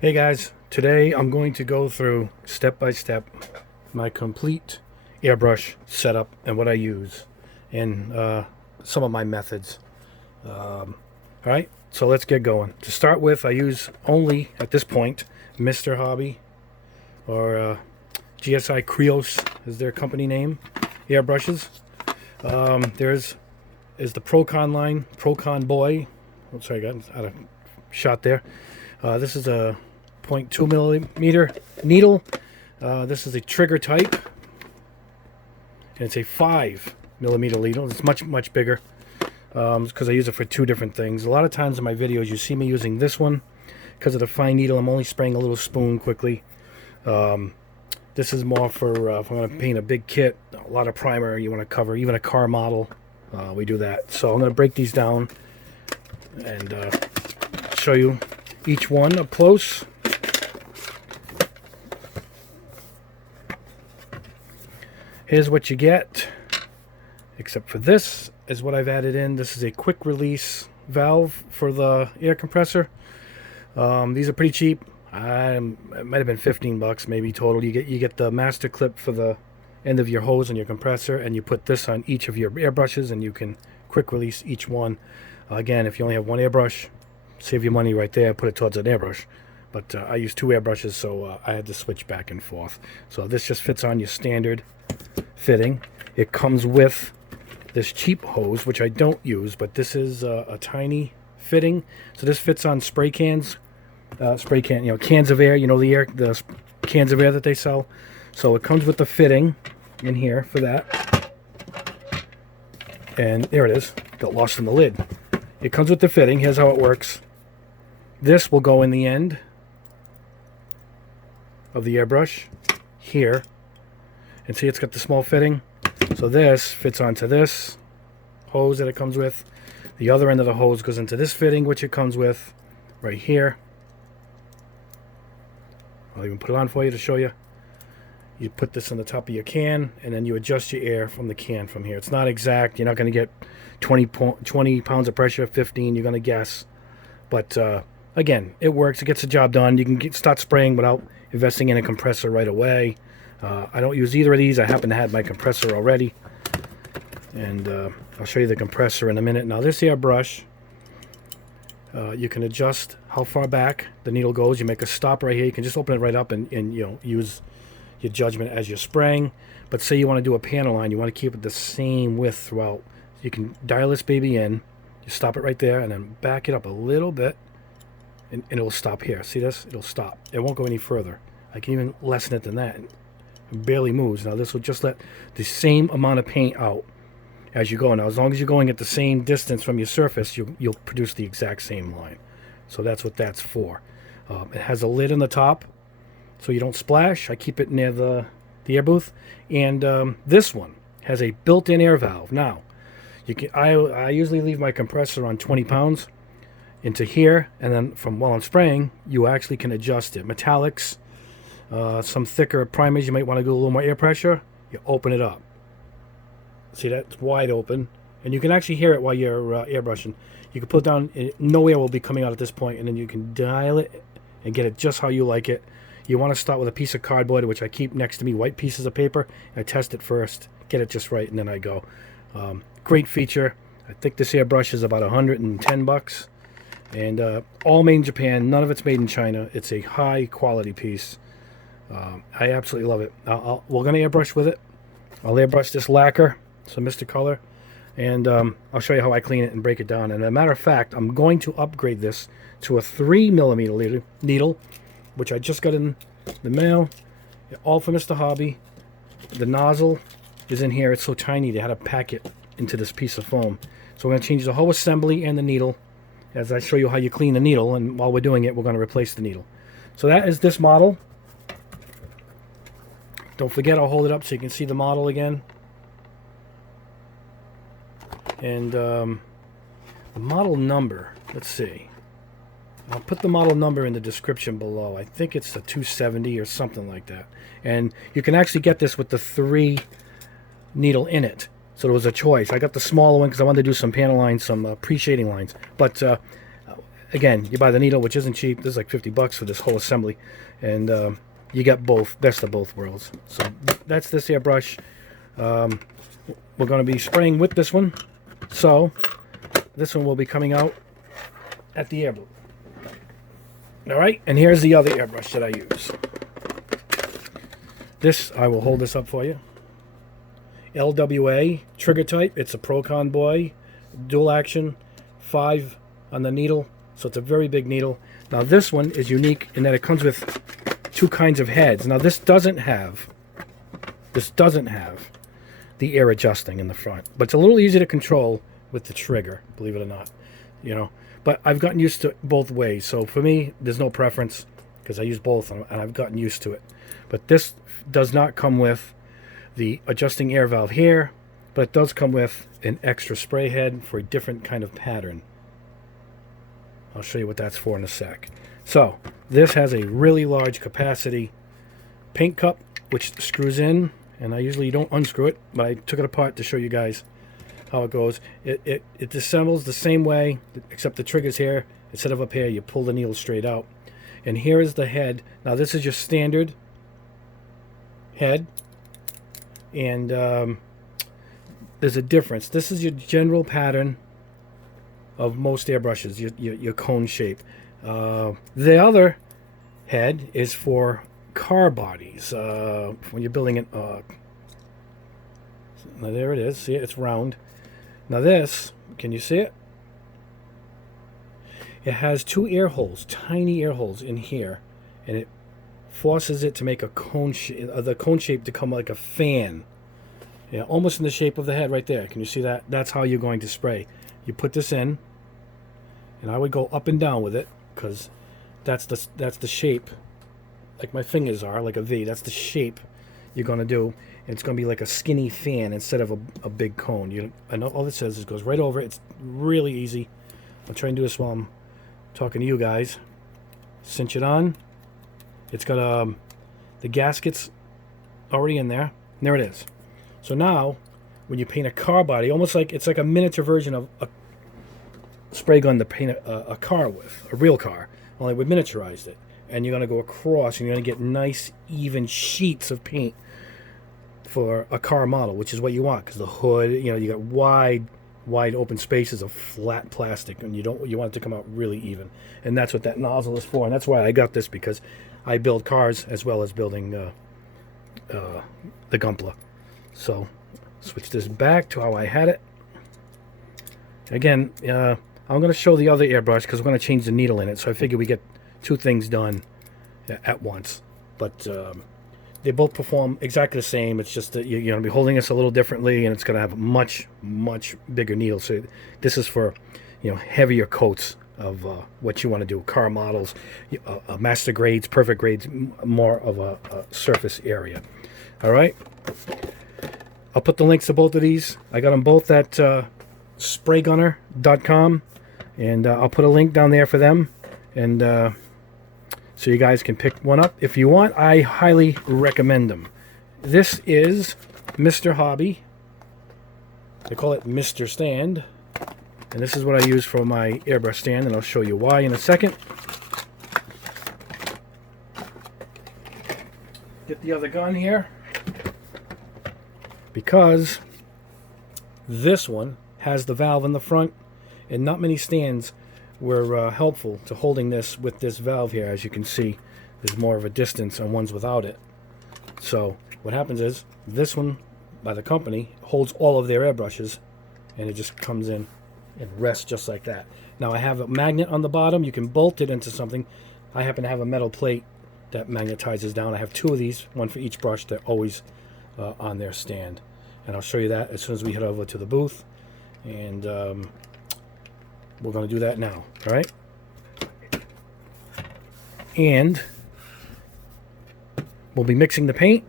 Hey guys, today I'm going to go through step by step my complete airbrush setup and what I use and some of my methods. Alright, so let's get going. To start with, I use only, at this point, Mr. Hobby or GSI Krios is their company name, airbrushes. There's the Procon line, Procon Boy. Oh, sorry, I got out of shot there. This is a 0.2 millimeter needle. This is a trigger type, and it's a 5 millimeter needle. It's much bigger because I use it for two different things. A lot of times in my videos you see me using this one because of the fine needle. I'm only spraying a little spoon quickly. This is more for if I'm going to paint a big kit, a lot of primer you want to cover, even a car model. We do that. So I'm going to break these down and show you each one up close. Here's what you get, except for this is what I've added in. This is a quick release valve for the air compressor. These are pretty cheap. It might have been 15 bucks maybe total. You get the master clip for the end of your hose and your compressor, and you put this on each of your airbrushes, and you can quick release each one. Again, if you only have one airbrush, save your money right there. Put it towards an airbrush. But I use two airbrushes, so I had to switch back and forth. So this just fits on your standard fitting. It comes with this cheap hose, which I don't use, but this is a tiny fitting. So this fits on spray cans, cans of air. You know, the cans of air that they sell. So it comes with the fitting in here for that. And there it is. Got lost in the lid. It comes with the fitting. Here's how it works. This will go in the end of the airbrush here, and see it's got the small fitting. So this fits onto this hose that it comes with. The other end of the hose goes into this fitting, which it comes with right here. I'll even put it on for you to show you. You put this on the top of your can, and then you adjust your air from the can from here. It's not exact. You're not going to get 20 pounds of pressure, 15. You're going to guess. But again, it works. It gets the job done. You can start spraying without investing in a compressor right away. I don't use either of these. I happen to have my compressor already. And I'll show you the compressor in a minute. Now this airbrush, you can adjust how far back the needle goes. You make a stop right here. You can just open it right up and use your judgment as you're spraying. But say you want to do a panel line, you want to keep it the same width throughout. You can dial this baby in. You stop it right there and then back it up a little bit. And it'll stop here. See this? It'll stop. It won't go any further. I can even lessen it than that. It barely moves. Now this will just let the same amount of paint out as you go. Now as long as you're going at the same distance from your surface, you'll produce the exact same line. So that's what that's for. It has a lid on the top so you don't splash. I keep it near the air booth. And this one has a built-in air valve. Now, I usually leave my compressor on 20 pounds into here, and then from while I'm spraying, you actually can adjust it. Metallics, some thicker primers, you might want to do a little more air pressure. You open it up. See, that's wide open, and you can actually hear it while you're airbrushing. You can put it down, no air will be coming out at this point, and then you can dial it and get it just how you like it. You want to start with a piece of cardboard, which I keep next to me, white pieces of paper. I test it first, get it just right, and then I go. Great feature. I think this airbrush is about 110 bucks. And all made in Japan. None of it's made in China. It's a high quality piece. I absolutely love it. We're going to airbrush with it. I'll airbrush this lacquer, some Mr. Color, and I'll show you how I clean it and break it down. And as a matter of fact, I'm going to upgrade this to a 3 millimeter needle, which I just got in the mail. All from Mr. Hobby. The nozzle is in here. It's so tiny they had to pack it into this piece of foam. So we're going to change the whole assembly and the needle as I show you how you clean the needle, and while we're doing it, we're going to replace the needle. So that is this model. Don't forget, I'll hold it up so you can see the model again. And the model number, let's see. I'll put the model number in the description below. I think it's the 270 or something like that. And you can actually get this with the 3 needle in it. So there was a choice. I got the smaller one because I wanted to do some panel lines, some pre-shading lines. But again, you buy the needle, which isn't cheap. This is like 50 bucks for this whole assembly, and you get both, best of both worlds. So that's this airbrush. We're going to be spraying with this one, so this one will be coming out at the airbrush. All right, and here's the other airbrush that I use. This, I will hold this up for you. LWA trigger type. It's a Procon boy, dual action, 5 on the needle, so it's a very big needle. Now this one is unique in that it comes with 2 kinds of heads. Now this doesn't have the air adjusting in the front, but it's a little easier to control with the trigger, believe it or not, you know. But I've gotten used to it both ways, so for me there's no preference because I use both and I've gotten used to it. But this does not come with the adjusting air valve here, but it does come with an extra spray head for a different kind of pattern. I'll show you what that's for in a sec. So this has a really large capacity paint cup which screws in, and I usually don't unscrew it, but I took it apart to show you guys how it goes. It disassembles the same way, except the trigger's here. Instead of up here, you pull the needle straight out. And here is the head. Now this is your standard head, and there's a difference. This is your general pattern of most airbrushes, your cone shape. The other head is for car bodies. When you're building it, now there it is. See it? It's round. Now this, can you see it? It has 2 air holes, tiny air holes in here, and it forces it to make a cone the cone shape to come like a fan. Yeah, almost in the shape of the head right there. Can you see that? That's how you're going to spray. You put this in, and I would go up and down with it because that's the shape, like my fingers are, like a V. That's the shape you're going to do. It's going to be like a skinny fan instead of a big cone. I know all it says is it goes right over it. It's really easy. I'll try and do this while I'm talking to you guys. Cinch it on. It's got the gaskets already in there. And there it is. So now, when you paint a car body, almost like it's like a miniature version of a spray gun to paint a car with, a real car. Only we miniaturized it. And you're going to go across, and you're going to get nice, even sheets of paint for a car model, which is what you want, because the hood, you know, you got wide open spaces of flat plastic, and you want it to come out really even. And that's what that nozzle is for, and that's why I got this, because I build cars as well as building the Gunpla. So switch this back to how I had it. Again, I'm going to show the other airbrush because we're going to change the needle in it, so I figure we get 2 things done at once. But they both perform exactly the same. It's just that you're going to be holding this a little differently, and it's going to have a much bigger needle. So this is for, you know, heavier coats of what you want to do. Car models, master grades, perfect grades, more of a surface area. All right. I'll put the links to both of these. I got them both at spraygunner.com, and I'll put a link down there for them, and so you guys can pick one up if you want. I highly recommend them. This is Mr. Hobby. They call it Mr. Stand, and this is what I use for my airbrush stand, and I'll show you why in a second. Get the other gun here, because this one has the valve in the front, and not many stands were helpful to holding this with this valve here. As you can see, there's more of a distance on ones without it. So what happens is this one by the company holds all of their airbrushes, and it just comes in and rests just like that. Now I have a magnet on the bottom. You can bolt it into something. I happen to have a metal plate that magnetizes down. I have 2 of these, one for each brush. They're always on their stand, and I'll show you that as soon as we head over to the booth, and we're going to do that now. All right, and we'll be mixing the paint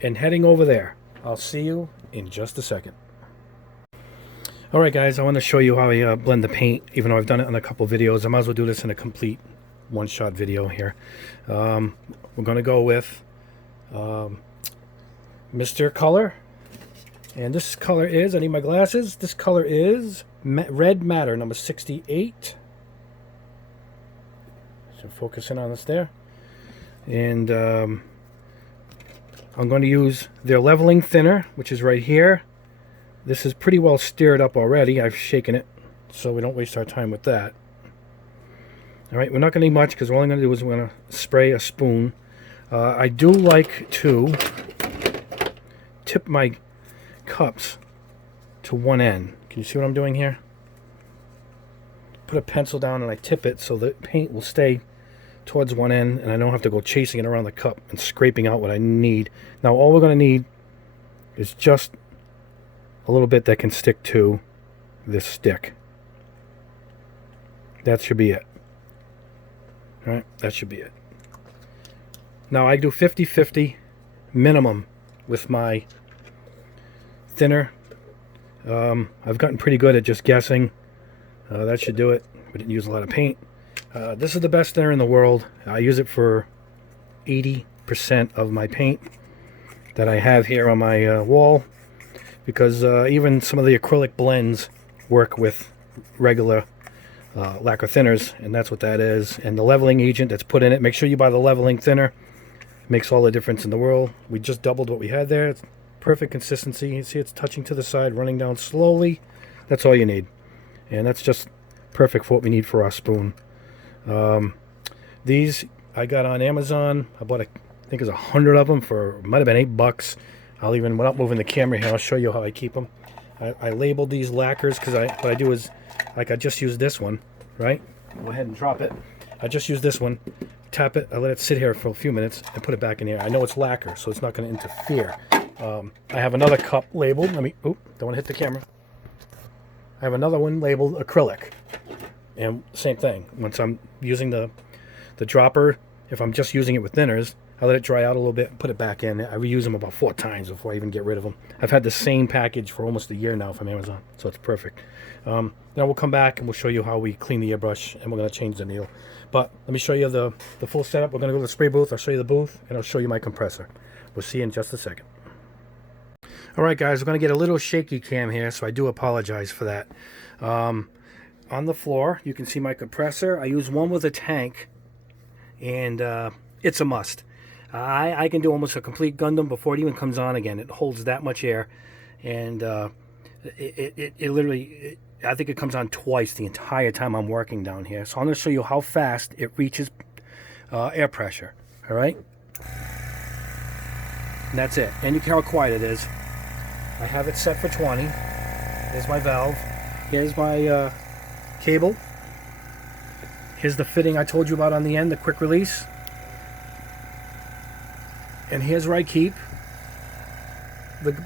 and heading over there. I'll see you in just a second. All right, guys, I want to show you how I blend the paint. Even though I've done it in a couple videos, I might as well do this in a complete one-shot video here. We're going to go with Mr. Color, and this color is, I need my glasses, this color is Red Matter number 68, So focus in on this there. And I'm going to use their leveling thinner, which is right here. This is pretty well stirred up already. I've shaken it, so we don't waste our time with that. All right, we're not going to need much because all I'm going to do is we're going to spray a spoon. I do like to tip my cups to one end. Can you see what I'm doing here? Put a pencil down and I tip it so the paint will stay towards one end and I don't have to go chasing it around the cup and scraping out what I need. Now all we're going to need is just a little bit that can stick to this stick. That should be it. All right, that should be it. Now I do 50-50 minimum with my thinner. I've gotten pretty good at just guessing. That should do it. We didn't use a lot of paint. This is the best thinner in the world. I use it for 80% of my paint that I have here on my wall, because even some of the acrylic blends work with regular lacquer thinners, and that's what that is. And the leveling agent that's put in it, make sure you buy the leveling thinner. It makes all the difference in the world. We just doubled what we had there. It's perfect consistency. You see it's touching to the side, running down slowly. That's all you need. And that's just perfect for what we need for our spoon. These I got on Amazon. I bought, I think it's 100 of them for, might have been $8. I'll even, without moving the camera here, I'll show you how I keep them. I labeled these lacquers because what I do is, like, I just use this one, right? Go ahead and drop it. I just use this one, tap it, I let it sit here for a few minutes and put it back in here. I know it's lacquer, so it's not going to interfere. I have another cup labeled. Let me, don't want to hit the camera. I have another one labeled acrylic. And same thing. Once I'm using the dropper, if I'm just using it with thinners, I let it dry out a little bit and put it back in. I reuse them about 4 times before I even get rid of them. I've had the same package for almost a year now from Amazon, so it's perfect. Now we'll come back and we'll show you how we clean the airbrush, and we're going to change the needle. But let me show you the full setup. We're going to go to the spray booth. I'll show you the booth, and I'll show you my compressor. We'll see you in just a second. All right, guys, we're going to get a little shaky cam here, so I do apologize for that. On the floor, you can see my compressor. I use one with a tank, and it's a must. I can do almost a complete Gundam before it even comes on again. It holds that much air, and it literally, I think it comes on twice the entire time I'm working down here. So I'm going to show you how fast it reaches air pressure. All right? And that's it. And you can hear how quiet it is. I have it set for 20. There's my valve. Here's my cable. Here's the fitting I told you about on the end, the quick release. And here's where I keep the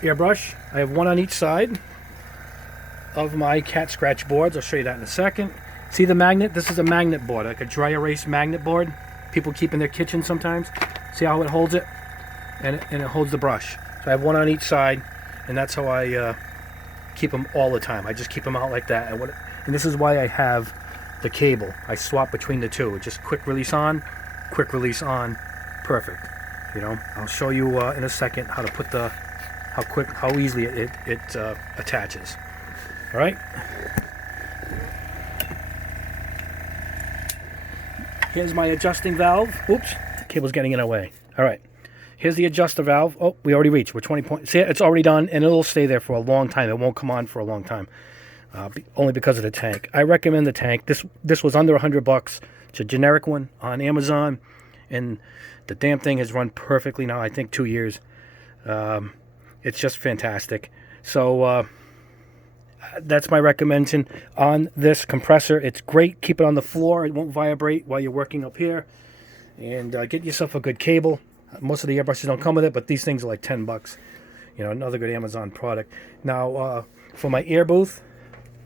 airbrush. I have one on each side of my cat scratch boards. I'll show you that in a second. See the magnet? This is a magnet board, like a dry erase magnet board people keep in their kitchen sometimes. See how it holds it? And it holds the brush. So I have one on each side, and that's how I keep them all the time. I just keep them out like that. And this is why I have the cable. I swap between the two. Just quick release on, perfect. You know, I'll show you in a second how to put how easily it attaches. All right. Here's my adjusting valve. Oops, the cable's getting in our way. All right. Here's the adjuster valve. Oh, we already reached. We're 20 points. See, it's already done, and it'll stay there for a long time. It won't come on for a long time, only because of the tank. I recommend the tank. This was under $100. It's a generic one on Amazon, and the damn thing has run perfectly now. I think 2 years. It's just fantastic. So that's my recommendation on this compressor. It's great. Keep it on the floor. It won't vibrate while you're working up here. And get yourself a good cable. Most of the airbrushes don't come with it, but these things are like $10. You know, another good Amazon product. Now, for my air booth,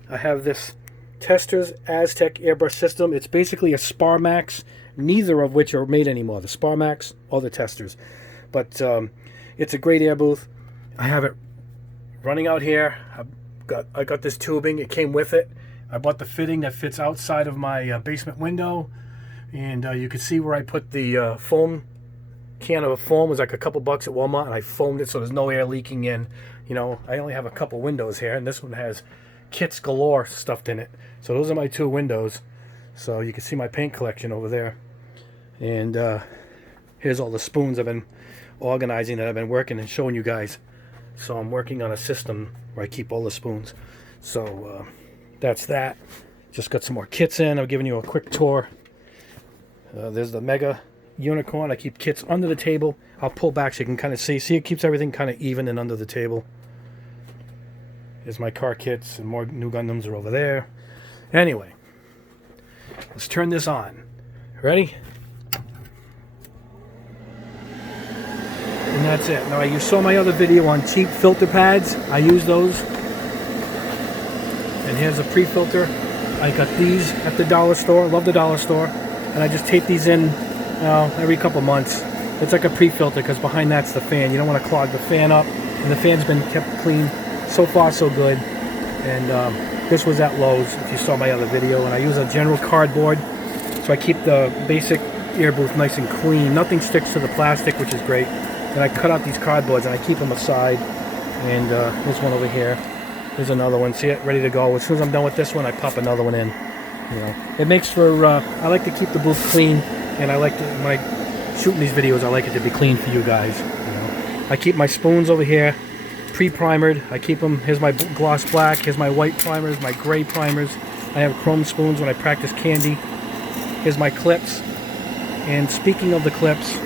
I have this Testors Aztec airbrush system. It's basically a Spar Max, neither of which are made anymore, the Spar Max or the Testors. But it's a great air booth. I have it running out here. I got this tubing. It came with it. I bought the fitting that fits outside of my basement window, and you can see where I put the foam. Can of foam was like a couple bucks at Walmart, and I foamed it so there's no air leaking in. You know, I only have a couple windows here, and this one has kits galore stuffed in it. So those are my 2 windows. So you can see my paint collection over there. And here's all the spoons I've been organizing that I've been working and showing you guys. So I'm working on a system where I keep all the spoons. So that's that. Just got some more kits in. I'm giving you a quick tour. There's the Mega Unicorn. I keep kits under the table. I'll pull back so you can kind of see. See, it keeps everything kind of even and under the table. There's my car kits, and more new Gundams are over there. Anyway, let's turn this on. Ready? And that's it. Now, you saw my other video on cheap filter pads. I use those. And here's a pre-filter. I got these at the dollar store. Love the dollar store. And I just tape these in every couple months. It's like a pre-filter because behind that's the fan. You don't want to clog the fan up. And the fan's been kept clean. So far, so good. And this was at Lowe's, if you saw my other video. And I use a general cardboard. So I keep the basic air booth nice and clean. Nothing sticks to the plastic, which is great. And I cut out these cardboards and I keep them aside. And there's one over here. There's another one. See it? Ready to go. As soon as I'm done with this one, I pop another one in. You know, it makes for. I like to keep the booth clean, and I like to, when I shooting these videos, I like it to be clean for you guys. You know, I keep my spoons over here, pre-primered. I keep them. Here's my gloss black. Here's my white primers. My gray primers. I have chrome spoons when I practice candy. Here's my clips. And speaking of the clips,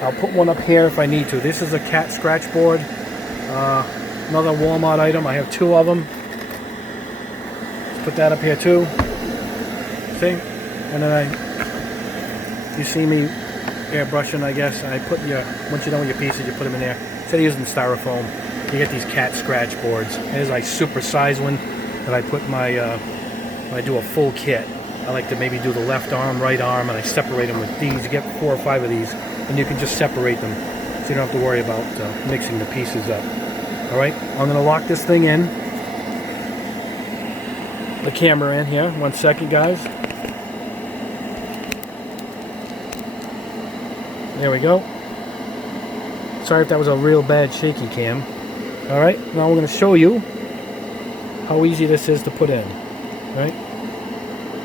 I'll put one up here if I need to. This is a cat scratch board. Another Walmart item. I have two of them. Let's put that up here too. See? And then you see me airbrushing, I guess. And I put once you're done with your pieces, you put them in there. Instead of using styrofoam, you get these cat scratch boards. Here's my super size one that I put my, when I do a full kit. I like to maybe do the left arm, right arm, and I separate them with these. You get 4 or 5 of these, and you can just separate them. So you don't have to worry about mixing the pieces up. Alright, I'm going to lock this thing in. The camera in here. 1 second, guys. There we go. Sorry if that was a real bad shaky cam. Alright, now we're going to show you how easy this is to put in. Right?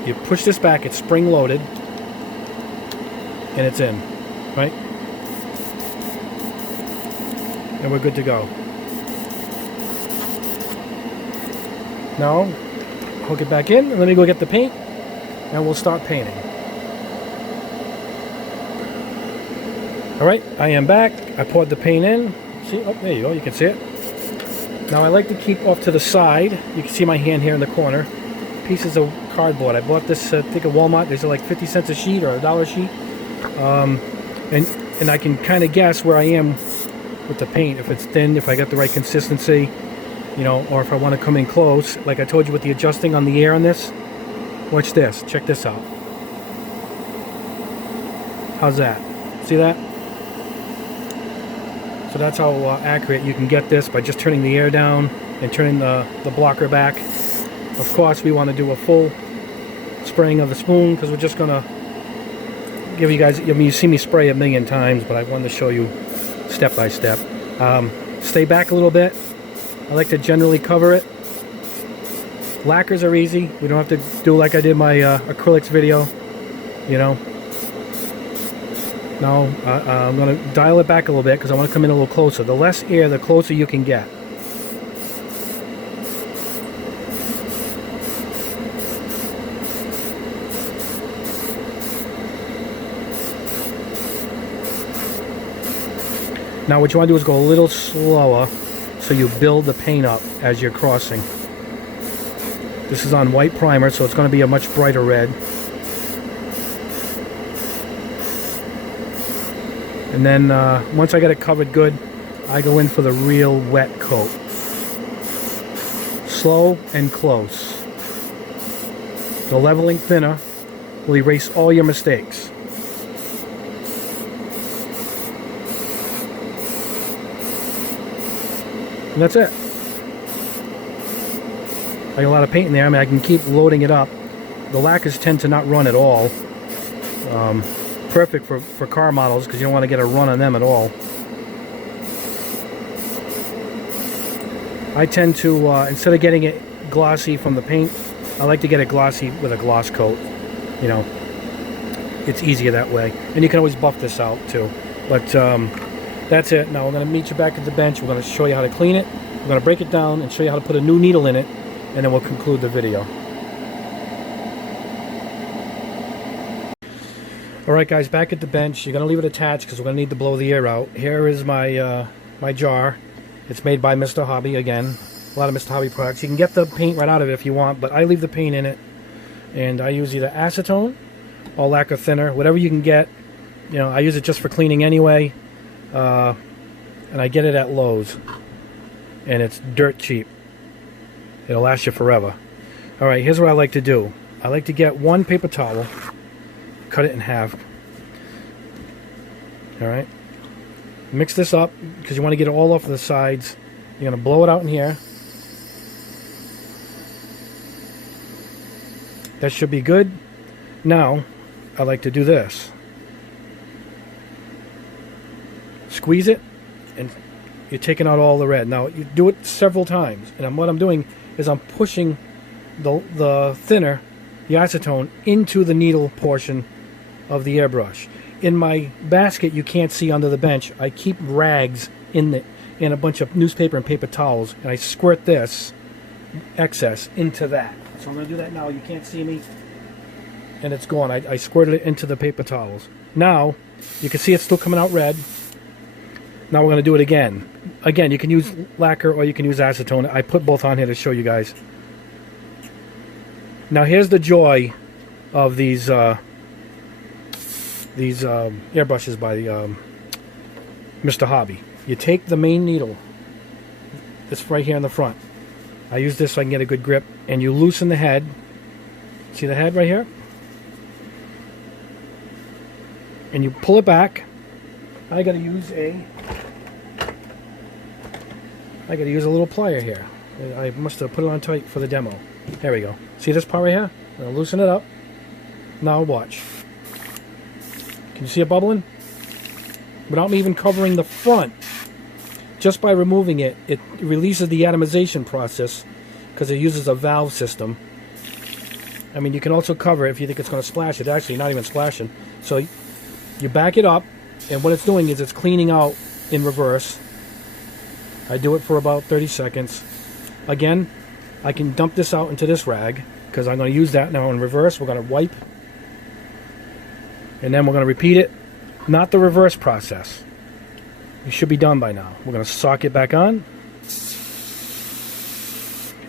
You push this back, it's spring loaded, and it's in. Right? And we're good to go. Now, hook it back in, and let me go get the paint, and we'll start painting. Alright, I am back. I poured the paint in. See? Oh, there you go. You can see it. Now, I like to keep off to the side. You can see my hand here in the corner. Pieces of cardboard. I bought this, I think, at Walmart. These are like 50 cents a sheet or $1 a sheet. And I can kind of guess where I am with the paint. If it's thin, if I got the right consistency, you know, or if I want to come in close. Like I told you with the adjusting on the air on this. Watch this. Check this out. How's that? See that? So that's how accurate you can get this by just turning the air down and turning the blocker back. Of course, we want to do a full spraying of the spoon because we're just going to give you guys, I mean, you see me spray a million times, but I wanted to show you step by step. Stay back a little bit. I like to generally cover it. Lacquers are easy. We don't have to do like I did my acrylics video, you know. Now, I'm going to dial it back a little bit because I want to come in a little closer. The less air, the closer you can get. Now what you want to do is go a little slower so you build the paint up as you're crossing. This is on white primer, so it's going to be a much brighter red. And then once I get it covered good, I go in for the real wet coat. Slow and close. The leveling thinner will erase all your mistakes. And that's it. I got a lot of paint in there. I mean, I can keep loading it up. The lacquers tend to not run at all. Perfect for car models because you don't want to get a run on them at all. I tend to, instead of getting it glossy from the paint, I like to get it glossy with a gloss coat. You know, it's easier that way. And you can always buff this out too. But that's it. Now we're going to meet you back at the bench. We're going to show you how to clean it. We're going to break it down and show you how to put a new needle in it. And then we'll conclude the video. Alright guys, back at the bench. You're going to leave it attached because we're going to need to blow the air out. Here is my my jar. It's made by Mr. Hobby again. A lot of Mr. Hobby products. You can get the paint right out of it if you want, but I leave the paint in it. And I use either acetone or lacquer thinner, whatever you can get. You know, I use it just for cleaning anyway. And I get it at Lowe's. And it's dirt cheap. It'll last you forever. Alright, here's what I like to do. I like to get one paper towel, cut it in half. Alright. Mix this up because you want to get it all off of the sides. You're going to blow it out in here. That should be good. Now, I like to do this. Squeeze it, and you're taking out all the red. Now, you do it several times. And what I'm doing is I'm pushing the thinner, the acetone, into the needle portion of the airbrush. In my basket, you can't see under the bench, I keep rags in a bunch of newspaper and paper towels, and I squirt this excess into that. So I'm going to do that now. You can't see me, and it's gone. I squirted it into the paper towels. Now, you can see it's still coming out red. Now we're going to do it again. Again, you can use lacquer or you can use acetone. I put both on here to show you guys. Now here's the joy of these airbrushes by Mr. Hobby. You take the main needle, it's right here in the front. I use this so I can get a good grip, and you loosen the head. See the head right here? And you pull it back. I gotta use a little plier here. I must have put it on tight for the demo. There we go. See this part right here? I'm gonna loosen it up. Now watch. Can you see it bubbling? Without me even covering the front. Just by removing it, it releases the atomization process because it uses a valve system. I mean, you can also cover it if you think it's going to splash. It's actually not even splashing. So you back it up, and what it's doing is it's cleaning out in reverse. I do it for about 30 seconds. Again, I can dump this out into this rag because I'm going to use that now in reverse. We're going to wipe. And then we're going to repeat it. Not the reverse process. You should be done by now. We're going to sock it back on.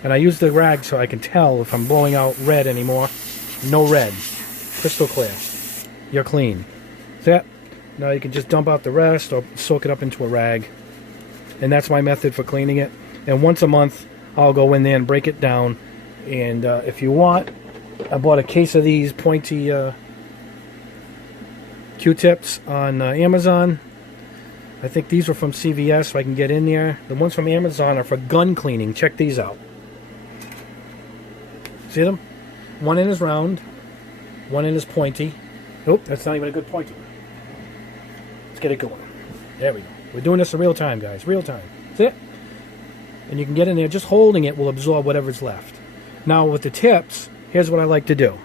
And I use the rag so I can tell if I'm blowing out red anymore. No red. Crystal clear. You're clean. See that? Now you can just dump out the rest or soak it up into a rag. And that's my method for cleaning it. And once a month, I'll go in there and break it down. And if you want, I bought a case of these pointy Q-tips on Amazon. I think these were from CVS, so I can get in there. The ones from Amazon are for gun cleaning. Check these out. See them? One end is round. One end is pointy. Nope, that's not even a good pointy. Let's get it going. There we go. We're doing this in real time, guys. Real time. See it? And you can get in there. Just holding it will absorb whatever's left. Now, with the tips, here's what I like to do.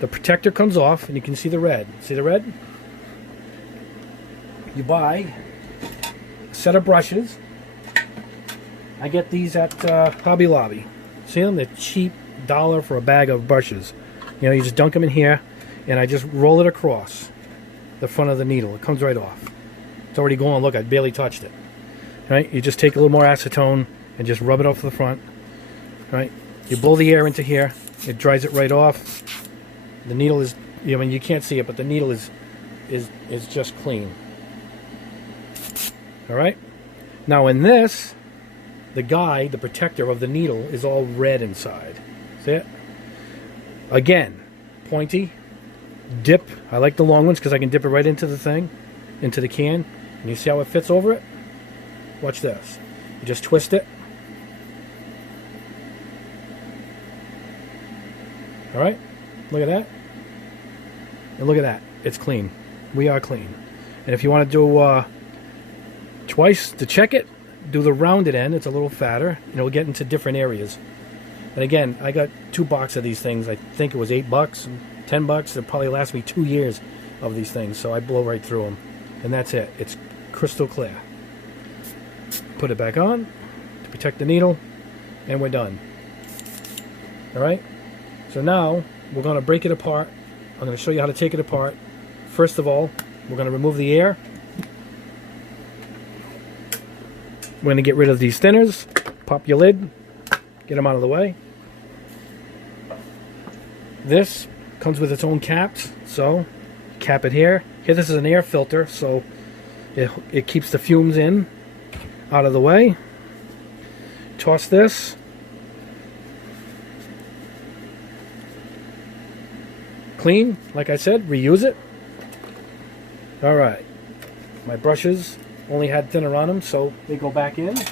The protector comes off, and you can see the red. See the red? You buy a set of brushes. I get these at Hobby Lobby. See them? They're cheap, $1 for a bag of brushes. You know, you just dunk them in here, and I just roll it across the front of the needle. It comes right off. It's already going. Look, I barely touched it. Right? You just take a little more acetone and just rub it off the front. Right? You blow the air into here. It dries it right off. The needle is, I mean, you can't see it, but the needle is just clean. All right? Now in this, the guide, the protector of the needle, is all red inside. See it? Again, pointy, dip. I like the long ones because I can dip it right into the thing, into the can. And you see how it fits over it? Watch this. You just twist it. All right? Look at that. And look at that. It's clean. We are clean. And if you want to do twice to check it, do the rounded end. It's a little fatter, and it'll get into different areas. And again, I got 2 boxes of these things. I think it was $8, $10. It'll probably last me 2 years of these things. So I blow right through them. And that's it. It's crystal clear. Put it back on to protect the needle. And we're done. Alright? So now, we're going to break it apart. I'm going to show you how to take it apart. First of all, we're going to remove the air. We're going to get rid of these thinners. Pop your lid. Get them out of the way. This comes with its own caps. So, cap it here. Here, this is an air filter, so it keeps the fumes in, out of the way. Toss this. Clean, like I said, reuse it. Alright. My brushes only had thinner on them, so they go back in. And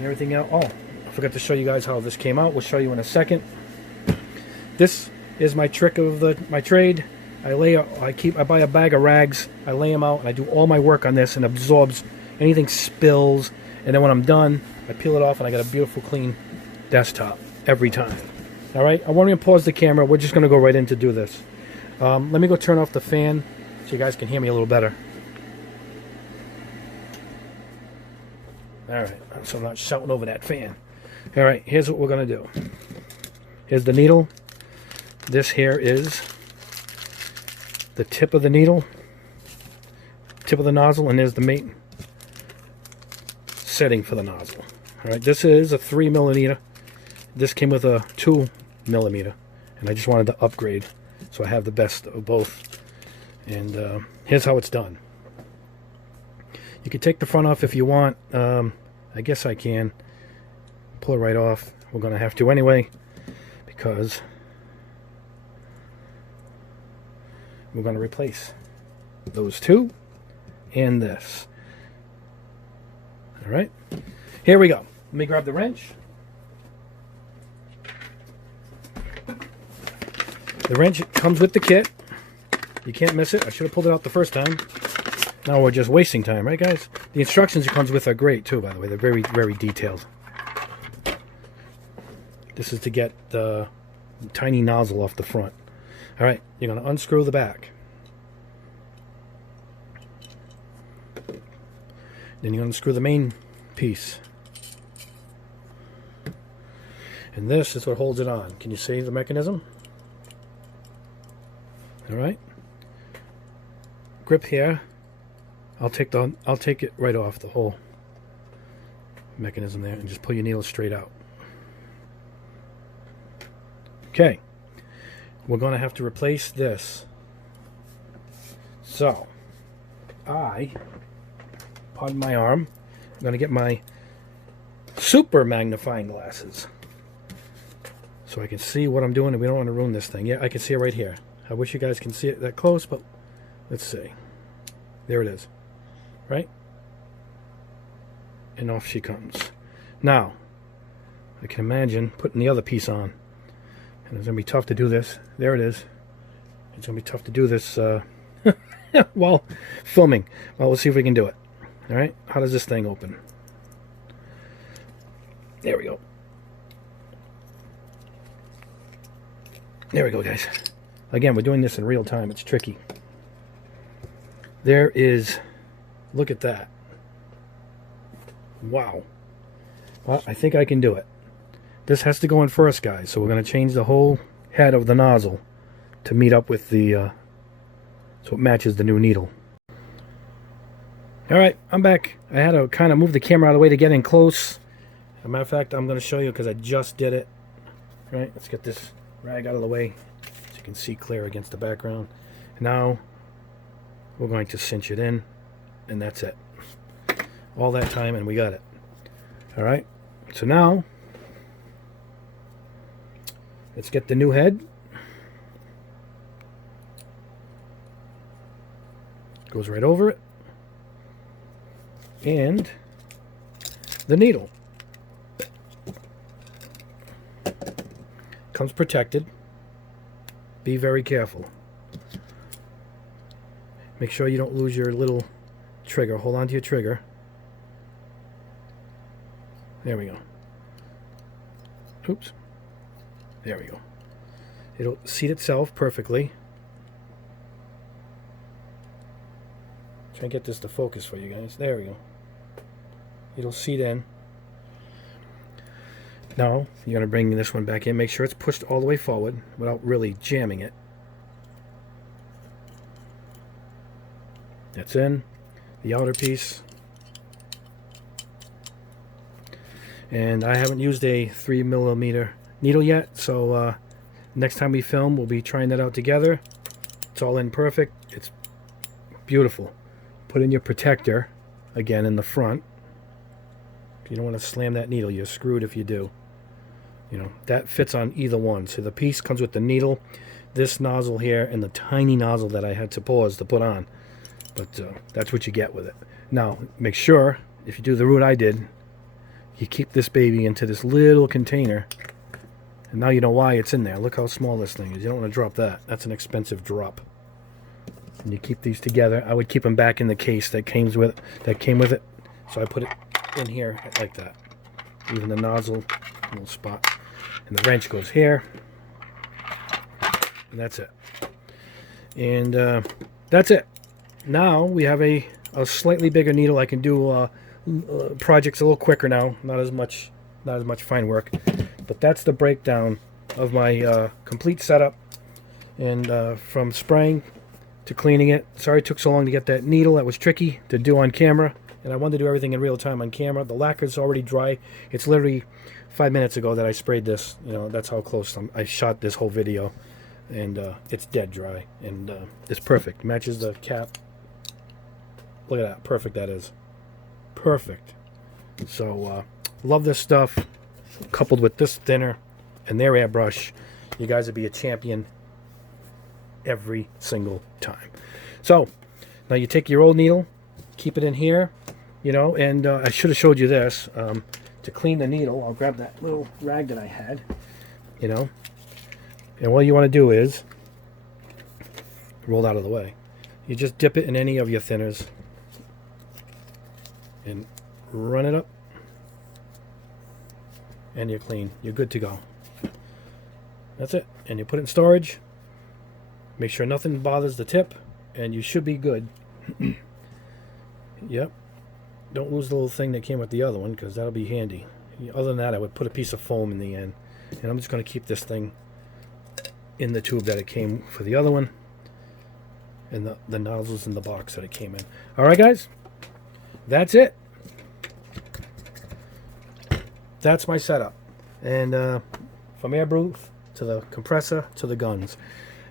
everything else. Oh, I forgot to show you guys how this came out. We'll show you in a second. This is my trick of my trade. I buy a bag of rags, I lay them out, and I do all my work on this, and absorbs anything spills. And then when I'm done, I peel it off, and I got a beautiful, clean desktop every time. All right, I won't even pause the camera. We're just going to go right in to do this. Let me go turn off the fan so you guys can hear me a little better. All right, so I'm not shouting over that fan. All right, here's what we're going to do. Here's the needle. This here is the tip of the needle, tip of the nozzle, and there's the main setting for the nozzle. All right, this is a 3mm. This came with a 2mm, and I just wanted to upgrade, so I have the best of both. And here's how it's done. You can take the front off if you want. I guess I can pull it right off. We're going to have to anyway, because we're going to replace those two and this. All right, here we go. Let me grab the wrench. The wrench comes with the kit. You can't miss it. I should have pulled it out the first time. Now we're just wasting time, right, guys? The instructions it comes with are great, too, by the way. They're very, very detailed. This is to get the tiny nozzle off the front. All right, you're going to unscrew the back. Then you're going to unscrew the main piece. And this is what holds it on. Can you see the mechanism? All right. Grip here. I'll take it right off, the whole mechanism there, and just pull your needle straight out. Okay. We're going to have to replace this. So, pardon my arm, I'm going to get my super magnifying glasses so I can see what I'm doing, and we don't want to ruin this thing. Yeah, I can see it right here. I wish you guys can see it that close, but let's see. There it is. Right? And off she comes. Now, I can imagine putting the other piece on. And it's going to be tough to do this. There it is. It's going to be tough to do this while filming. Well, we'll see if we can do it. All right? How does this thing open? There we go. There we go, guys. Again, we're doing this in real time. It's tricky. There is... Look at that. Wow. Well, I think I can do it. This has to go in first, guys. So we're going to change the whole head of the nozzle to meet up with the... so it matches the new needle. Alright, I'm back. I had to kind of move the camera out of the way to get in close. As a matter of fact, I'm going to show you because I just did it. Right, let's get this rag out of the way so you can see clear against the background. Now, we're going to cinch it in, and that's it. All that time, and we got it. Alright, so now, let's get the new head. Goes right over it. And the needle. Comes protected. Be very careful. Make sure you don't lose your little trigger. Hold on to your trigger. There we go. Oops. There we go. It'll seat itself perfectly. Try and get this to focus for you guys. There we go. It'll seat in. Now, you're going to bring this one back in. Make sure it's pushed all the way forward without really jamming it. That's in. The outer piece. And I haven't used a 3mm needle yet, so next time we film, we'll be trying that out together. It's all in perfect. It's beautiful. Put in your protector, again, in the front. You don't want to slam that needle. You're screwed if you do. You know, that fits on either one. So the piece comes with the needle, this nozzle here, and the tiny nozzle that I had to pause to put on. But that's what you get with it. Now, make sure, if you do the route I did, you keep this baby into this little container. And now you know why it's in there. Look how small this thing is. You don't want to drop that. That's an expensive drop. And you keep these together. I would keep them back in the case that came with it. So I put it in here like that. Even the nozzle, little spot. And the wrench goes here. And that's it. And that's it. Now we have a slightly bigger needle. I can do projects a little quicker now. Not as much fine work. But that's the breakdown of my complete setup. And from spraying to cleaning it. Sorry it took so long to get that needle. That was tricky to do on camera. And I wanted to do everything in real time on camera. The lacquer's already dry. It's literally 5 minutes ago that I sprayed this. You know, that's how close I shot this whole video. And it's dead dry. And it's perfect. Matches the cap. Look at that. Perfect that is. Perfect. So, love this stuff. Coupled with this thinner and their airbrush, you guys would be a champion every single time. So, now you take your old needle, keep it in here, you know, and I should have showed you this. To clean the needle, I'll grab that little rag that I had, you know, and what you want to do is roll out of the way. You just dip it in any of your thinners and run it up, and you're clean. You're good to go. That's it. And you put it in storage. Make sure nothing bothers the tip, and you should be good. Yep. Don't lose the little thing that came with the other one, because that'll be handy. Other than that, I would put a piece of foam in the end. And I'm just going to keep this thing in the tube that it came for the other one. And the nozzles in the box that it came in. Alright, guys. That's it. That's my setup. And from Airbrush to the compressor to the guns.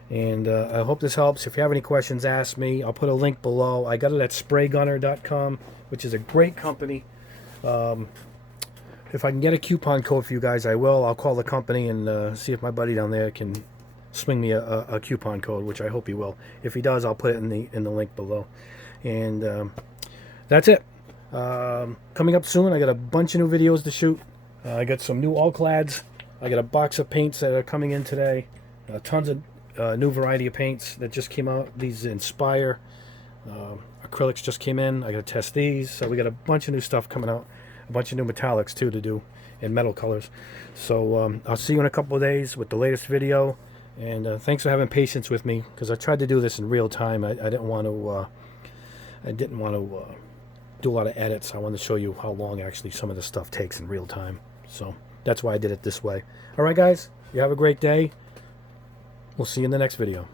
And I hope this helps. If you have any questions, ask me. I'll put a link below. I got it at spraygunner.com, which is a great company. If I can get a coupon code for you guys, I will. I'll call the company and see if my buddy down there can swing me a coupon code, which I hope he will. If he does, I'll put it in the link below. And that's it. Coming up soon, I got a bunch of new videos to shoot. I got some new all-clads. I got a box of paints that are coming in today. Tons of new variety of paints that just came out. These Inspire acrylics just came in. I got to test these. So we got a bunch of new stuff coming out. A bunch of new metallics too to do in metal colors. So I'll see you in a couple of days with the latest video. And thanks for having patience with me, because I tried to do this in real time. I didn't want to. Do a lot of edits. I wanted to show you how long actually some of this stuff takes in real time. So that's why I did it this way. All right, guys. You have a great day. We'll see you in the next video.